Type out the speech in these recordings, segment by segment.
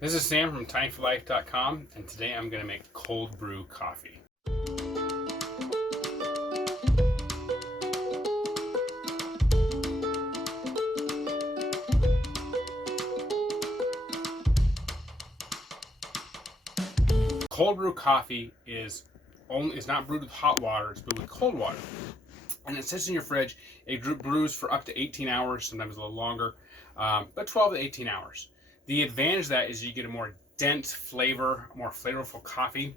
This is Sam from tinyforlife.com, and today I'm going to make cold brew coffee. Cold brew coffee is not brewed with hot water, it's brewed with cold water. And it sits in your fridge. It brews for up to 18 hours, sometimes a little longer, but 12 to 18 hours. The advantage of that is you get a more dense flavor, more flavorful coffee.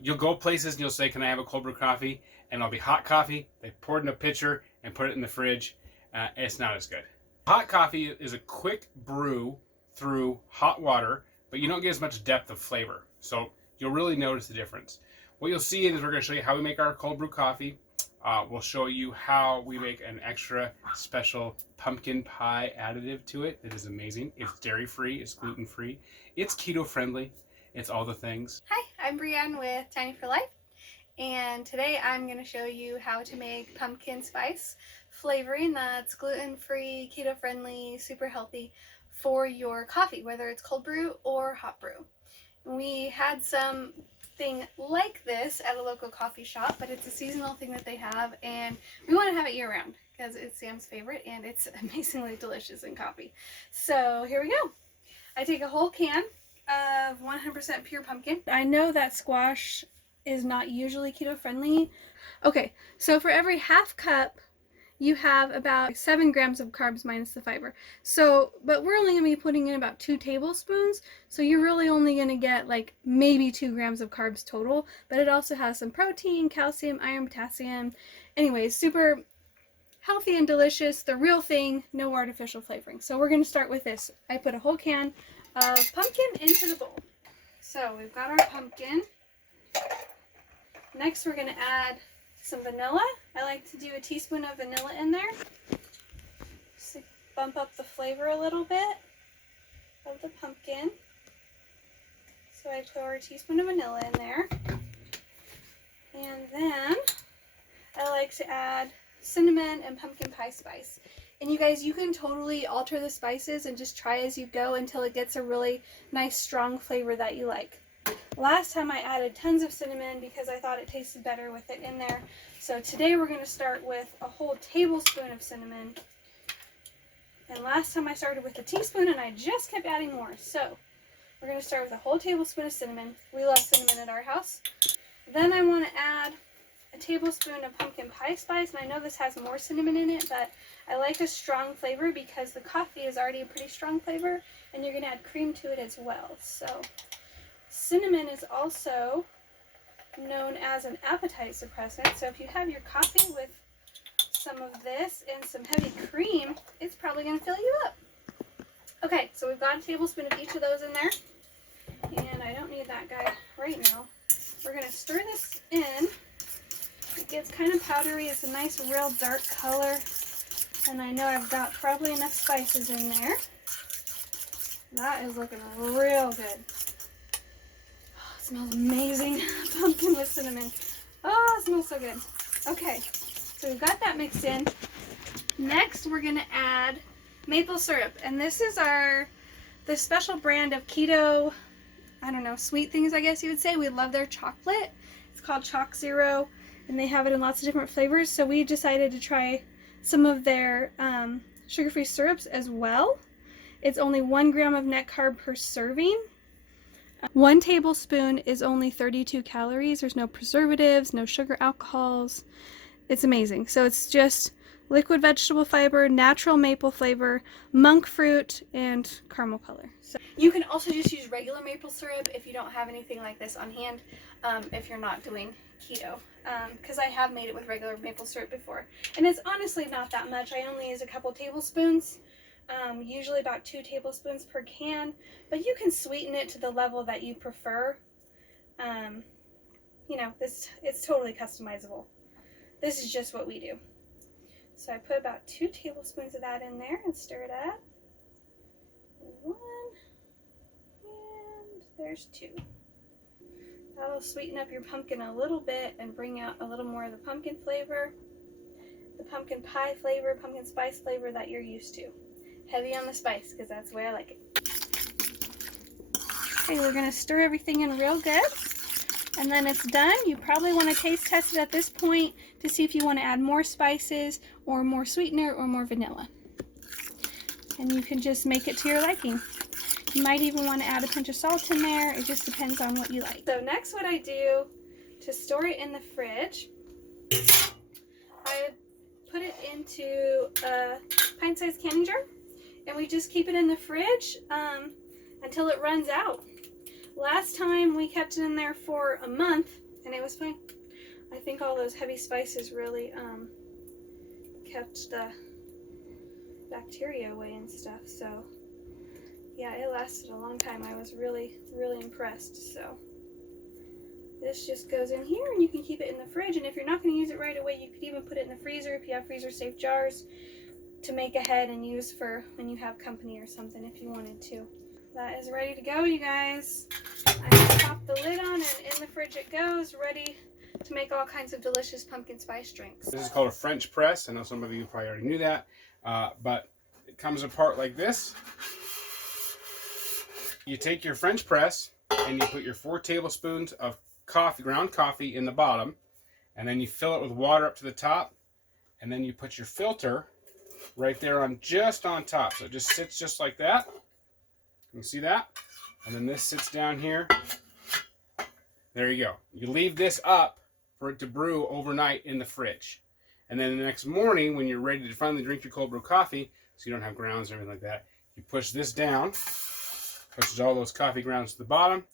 You'll go places and you'll say, "Can I have a cold brew coffee?" And it'll be hot coffee. They pour it in a pitcher and put it in the fridge. It's not as good. Hot coffee is a quick brew through hot water, but you don't get as much depth of flavor. So you'll really notice the difference. What you'll see is we're going to show you how we make our cold brew coffee. We'll show you how we make an extra special pumpkin pie additive to it. It is amazing. It's dairy-free, it's gluten-free, it's keto-friendly, it's all the things. Hi, I'm Brianne with Tiny for Life, and today I'm going to show you how to make pumpkin spice flavoring that's gluten-free, keto-friendly, super healthy for your coffee, whether it's cold brew or hot brew. We had something like this at a local coffee shop, but it's a seasonal thing that they have, and we want to have it year-round because it's Sam's favorite and it's amazingly delicious in coffee. So here we go. I take a whole can of 100% pure pumpkin. I know that squash is not usually keto friendly. Okay, so for every half cup you have about 7 grams of carbs minus the fiber. So, but we're only going to be putting in about 2 tablespoons, so you're really only going to get like maybe 2 grams of carbs total, but it also has some protein, calcium, iron, potassium. Anyways, super healthy and delicious, the real thing, no artificial flavoring. So we're going to start with this. I put a whole can of pumpkin into the bowl. So we've got our pumpkin. Next we're going to add some vanilla. I like to do a teaspoon of vanilla in there, just to bump up the flavor a little bit of the pumpkin. So I pour a teaspoon of vanilla in there. And then I like to add cinnamon and pumpkin pie spice. And you guys, you can totally alter the spices and just try as you go until it gets a really nice strong flavor that you like. Last time I added tons of cinnamon because I thought it tasted better with it in there. So today we're going to start with a whole tablespoon of cinnamon. And last time I started with a teaspoon and I just kept adding more. So we're going to start with a whole tablespoon of cinnamon. We love cinnamon at our house. Then I want to add a tablespoon of pumpkin pie spice. And I know this has more cinnamon in it, but I like a strong flavor because the coffee is already a pretty strong flavor. And you're going to add cream to it as well. So cinnamon is also known as an appetite suppressant, so if you have your coffee with some of this and some heavy cream, it's probably going to fill you up. Okay, so we've got a tablespoon of each of those in there, and I don't need that guy right now. We're going to stir this in. It gets kind of powdery. It's a nice real dark color, and I know I've got probably enough spices in there. That is looking real good. Smells amazing. Pumpkin with cinnamon. Oh, it smells so good. Okay, so we've got that mixed in. Next, we're going to add maple syrup. And this is the special brand of keto, I don't know, sweet things, I guess you would say. We love their chocolate. It's called ChocZero, and they have it in lots of different flavors. So we decided to try some of their sugar-free syrups as well. It's only 1 gram of net carb per serving. 1 tablespoon is only 32 calories. There's no preservatives, no sugar alcohols. It's amazing. So it's just liquid vegetable fiber, natural maple flavor, monk fruit, and caramel color. So you can also just use regular maple syrup if you don't have anything like this on hand, if you're not doing keto. Because I have made it with regular maple syrup before. And it's honestly not that much. I only use a couple tablespoons. Usually about 2 tablespoons per can, but you can sweeten it to the level that you prefer. You know, it's totally customizable. This is just what we do. So I put about 2 tablespoons of that in there and stir it up. 1, and there's 2. That'll sweeten up your pumpkin a little bit and bring out a little more of the pumpkin flavor, the pumpkin pie flavor, pumpkin spice flavor that you're used to. Heavy on the spice, because that's the way I like it. Okay, we're going to stir everything in real good. And then it's done. You probably want to taste test it at this point to see if you want to add more spices or more sweetener or more vanilla. And you can just make it to your liking. You might even want to add a pinch of salt in there. It just depends on what you like. So next, what I do to store it in the fridge, I put it into a pint-sized canning jar, and we just keep it in the fridge until it runs out. Last time we kept it in there for a month, and it was fine. I think all those heavy spices really kept the bacteria away and stuff. So yeah, it lasted a long time. I was really, really impressed. So this just goes in here, and you can keep it in the fridge. And if you're not going to use it right away, you could even put it in the freezer if you have freezer-safe jars to make ahead and use for when you have company or something if you wanted to. That is ready to go, you guys. I'm going to pop the lid on, and in the fridge it goes, ready to make all kinds of delicious pumpkin spice drinks. This is called a French press. I know some of you probably already knew that, but it comes apart like this. You take your French press and you put your 4 tablespoons of coffee, ground coffee, in the bottom, and then you fill it with water up to the top, and then you put your filter right there on just on top. So it just sits just like that. You can see that? And then this sits down here. There you go. You leave this up for it to brew overnight in the fridge. And then the next morning, when you're ready to finally drink your cold brew coffee, so you don't have grounds or anything like that, you push this down, pushes all those coffee grounds to the bottom,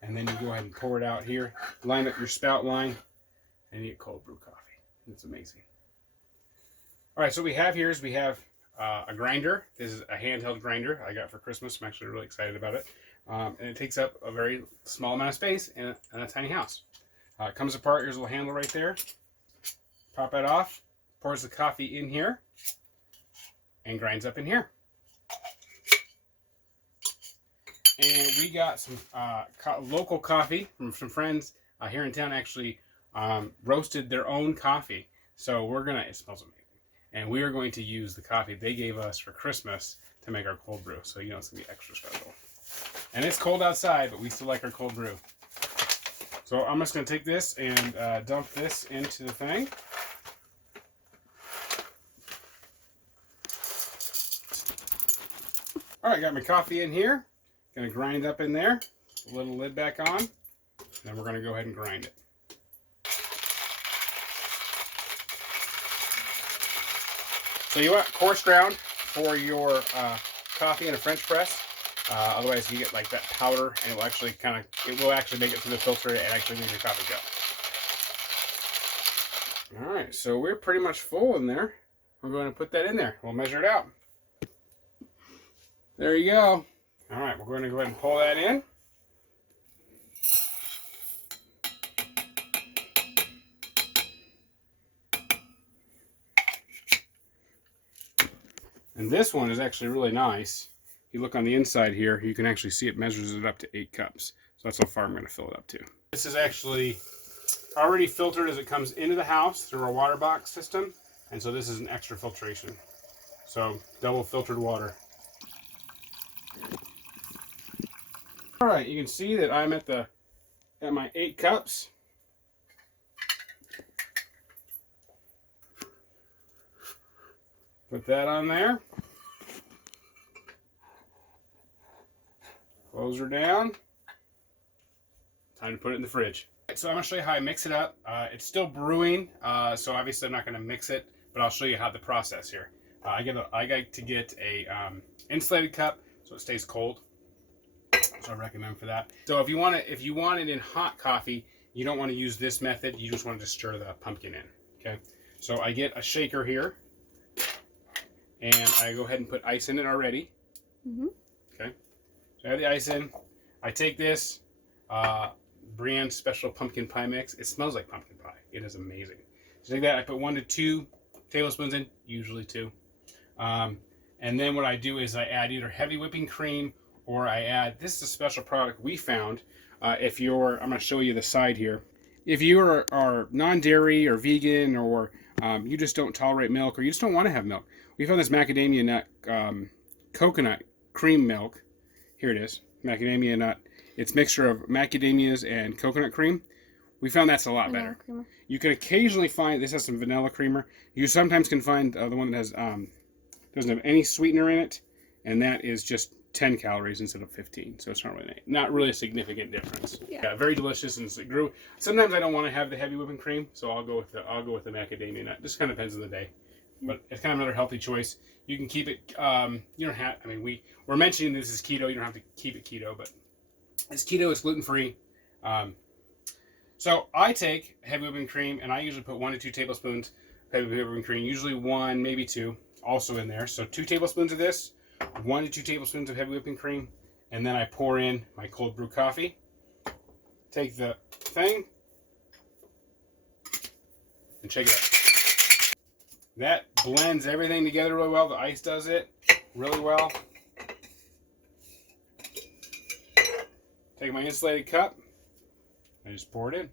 and then you go ahead and pour it out here, line up your spout line, and you get cold brew coffee. It's amazing. All right, so what we have here is we have a grinder. This is a handheld grinder I got for Christmas. I'm actually really excited about it. And it takes up a very small amount of space in a tiny house. It comes apart. Here's a little handle right there. Pop that off. Pours the coffee in here. And grinds up in here. And we got some local coffee from some friends here in town. Actually roasted their own coffee. So we're going to, it smells amazing. And we are going to use the coffee they gave us for Christmas to make our cold brew. So you know it's going to be extra special. And it's cold outside, but we still like our cold brew. So I'm just going to take this and dump this into the thing. All right, got my coffee in here. Going to grind up in there. A little lid back on. And then we're going to go ahead and grind it. So you want coarse ground for your coffee in a French press. Otherwise, you get like that powder, and it will actually make it through the filter and actually leave your coffee go. All right, so we're pretty much full in there. We're going to put that in there. We'll measure it out. There you go. All right, we're going to go ahead and pull that in. And this one is actually really nice. You look on the inside here, you can actually see it measures it up to 8 cups. So that's how far I'm going to fill it up to. This is actually already filtered as it comes into the house through our water box system. And so this is an extra filtration. So double filtered water. All right, you can see that I'm at my 8 cups. Put that on there. Close her down. Time to put it in the fridge. So I'm going to show you how I mix it up. It's still brewing, so obviously I'm not going to mix it, but I'll show you how the process here. I like to get a insulated cup so it stays cold. So I recommend for that. So if you want it in hot coffee, you don't want to use this method. You just want to stir the pumpkin in. Okay. So I get a shaker here. And I go ahead and put ice in it already. Okay. So I have the ice in. I take this brand special pumpkin pie mix. It smells like pumpkin pie. It is amazing. So take that. I put 1 to 2 tablespoons in, usually 2. And then what I do is I add either heavy whipping cream or I add, this is a special product we found. I'm going to show you the side here. If you are non-dairy or vegan or you just don't tolerate milk or you just don't want to have milk, we found this macadamia nut coconut cream milk. Here it is, macadamia nut. It's a mixture of macadamias and coconut cream. We found that's a lot better. Creamer. You can occasionally find, this has some vanilla creamer. You sometimes can find the one that has doesn't have any sweetener in it, and that is just 10 calories instead of 15. So it's not really a significant difference. Yeah, very delicious and it grew. Sometimes I don't want to have the heavy whipping cream, so I'll go with the macadamia nut. Just kind of depends on the day, but it's kind of another healthy choice. You can keep it. You don't have. I mean, we're mentioning this is keto. You don't have to keep it keto, but it's keto. It's gluten free. So I take heavy whipping cream, and I usually put 1 to 2 tablespoons of heavy whipping cream. Usually 1, maybe 2, also in there. So 2 tablespoons of this, 1 to 2 tablespoons of heavy whipping cream, and then I pour in my cold brew coffee. Take the thing and shake it up. That blends everything together really well. The ice does it really well. Take my insulated cup. I just pour it in.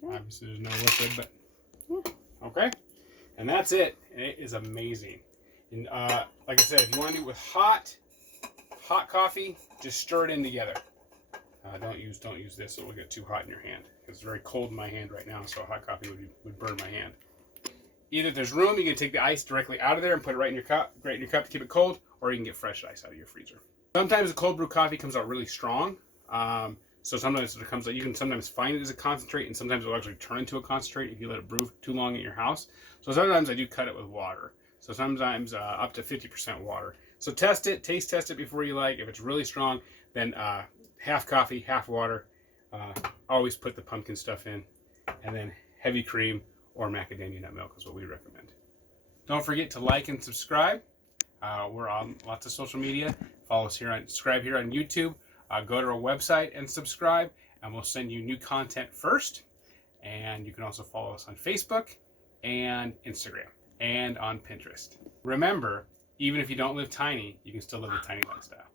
Okay. Obviously there's no liquid, but yeah. Okay. And that's it. And it is amazing. And like I said, if you want to do it with hot coffee, just stir it in together. Don't use this; it will get too hot in your hand. It's very cold in my hand right now, so hot coffee would burn my hand. Either if there's room, you can take the ice directly out of there and put it right in your cup, to keep it cold, or you can get fresh ice out of your freezer. Sometimes the cold brew coffee comes out really strong. So sometimes it comes out, you can sometimes find it as a concentrate, and sometimes it'll actually turn into a concentrate if you let it brew too long at your house. So sometimes I do cut it with water. So sometimes up to 50% water. So taste test it before you like. If it's really strong, then half coffee, half water. Always put the pumpkin stuff in, and then heavy cream or macadamia nut milk is what we recommend. Don't forget to like and subscribe. We're on lots of social media. Follow us subscribe here on YouTube. Go to our website and subscribe, and we'll send you new content first. And you can also follow us on Facebook and Instagram and on Pinterest. Remember, even if you don't live tiny, you can still live a tiny lifestyle.